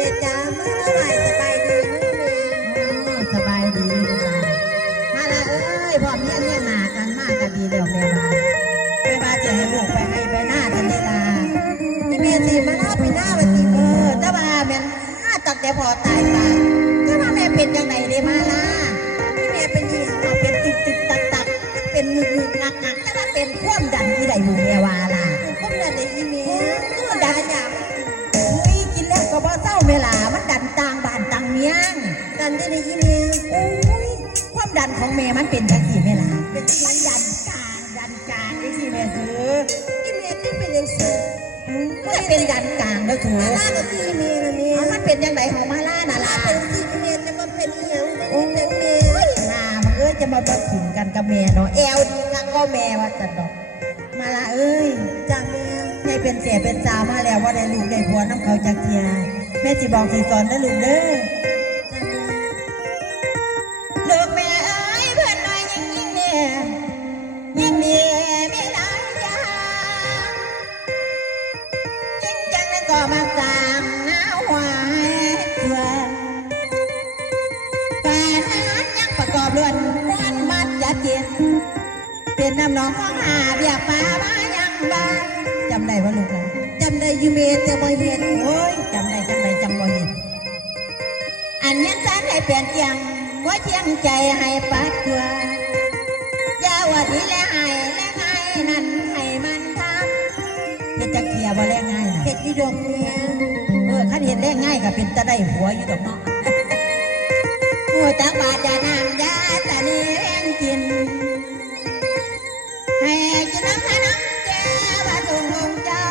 ม่จ้ามาสบายสบายดีนะแม่อ๋อสบายดีลูกหลานมาละเอ้ยพร้อมเนียนเนี่ยหนากันมากก็ดีแล้วแม่มาแม่มาจะให้ลูกไปให้ไปหน้าทันทีลาที่แม่สิมาลาไปหน้าวันนี้เออแต่ว่าแม่นมาตั้งแต่พอตายไปแต่ว่าแม่เป็นจังไดเด้มาล่ะที่แม่เป็นอีหยังเอาเป็นตึกตึกตักตักเป็นงึกงึกงักงักแต่ว่าเป็นความดันที่ใดบุแม่ว่าล่ะเป็นพวกนั้นในอีเมลก็ดันอยาก นได้ในอีเมลโอ้ยความดันของแม่มันเป็นจังสี่เวลาเป็นที่มันดันกลางดันกลางจังสี่แม่ซื้ออีเมลที่เป็นยังสิมันเป็นดันกลางแล้วถูกมาลากับที่เมลนะแม่เอามันเป็นยังไงของมาล่าน่ะลาล่ะเป็นที่เมลจะมาเป็นอีหยังโอ้อียหยังแม่ลามันเอ้ยจะมาประสินกันกับแม่เนาะแอลดีนักก็แม่ว่าจันดอกมาล่ะเอ้ยจ้าแม่ให้เป็นเสียเป็นสาวมาแล้วว่าได้ลูกได้ผัวน้ำเขาจากเทียแม่สิบอกสิสอนนะลูกเด้อ มาสร้างหน้าหวายเพื่อนการนั้นยังประกอบล้วนม้วนมัดจัดเจนเป็นน้ำน้องของหาเบียป่ามายังบ้าจำได้ว่าลูกนะจำได้อีเมลจะมาเห็นโอ้ยจำได้จำได้จำบ่เห็นอันยังสานให้เปลี่ยนเทียงว่าเทียงใจให้ปัดตัวอยาว่าดีและให้และไงนั่นให้มันทำเป็นจะเกียบ่แลง่ายนะ เห็ดอีดอกแม่เออขันเห็นแลง่ายก็เป็นตะได้หัวอยู่ดอกเนาะหัวจักบาดยานางยาตานีแรงกินให้กินน้ำขนมแก่บาตุงของเจ้า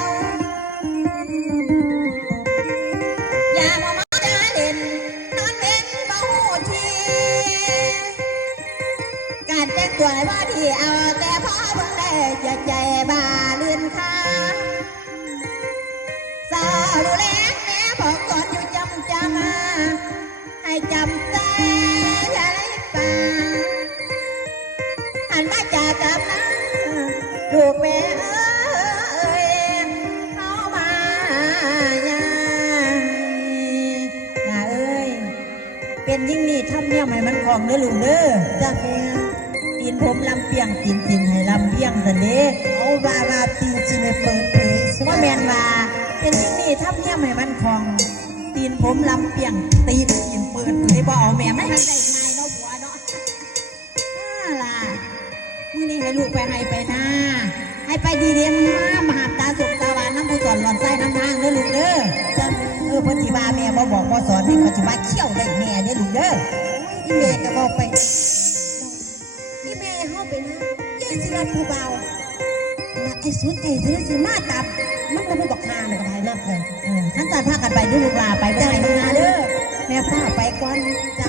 อย่ามามาเดินเด่นนอนเป็นเบาทีการแต่งตัวว่าที่เอาแต่พ่อเบิ่งได้จะใจบาเลื่อนค้า ดูแลแม่บอกก่อนอยู่จำจำมาให้จำใจอย่าได้ฟังหันมาจากกับน้ำลูกแม่เอ้ยเข้ามาอย่าอย่าเอ้ยเป็นยิ่งนี่ทำเนี่ยให้มันของเด้อลูกเด้อจ้าแม่ตีนผมลำเปียงตีนตีนให้ลำเปียงสันเด้เอาว่าว่าปีจีไม่เปิดเผยสิว่าแมนว่า เป็นนี่ทำเนี่ยให้มันของตีนผมลำเปียงตีนตีนเปิดเลยบ่เอาแม่ไม่ทันได้ง่ายเนาะผัวเนาะน่าล่ะมื้อนี้ให้ลูกไปให้ไปหน้าให้ไปดีเดียมึงมามาหาตาสุกตาหวานน้ำผู้สอนหลอนไส้น้ำทางเด้อลูกเด้อเออพิ่นสิว่าแม่บ่บอกบ่สอนให้เขาสิว่าเขี้ยวได้แม่เด้อลูกเด้ออีเมลก็บอกไปอีเมลเข้าไปนะเยี่ยสิรัดผู้เบานักไอ้สุดไอ้เสือสิมาตับ มันก็ไม่บอกทางเลยก็ได้นับเลยเออขั้นตอนพากันไปดูลูกลาไปได้มึงนะเด้อแม่พาไปก่อนจ้า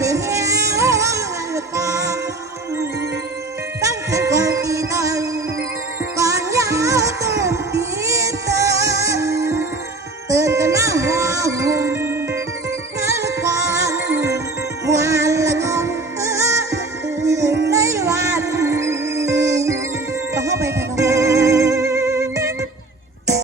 ใจ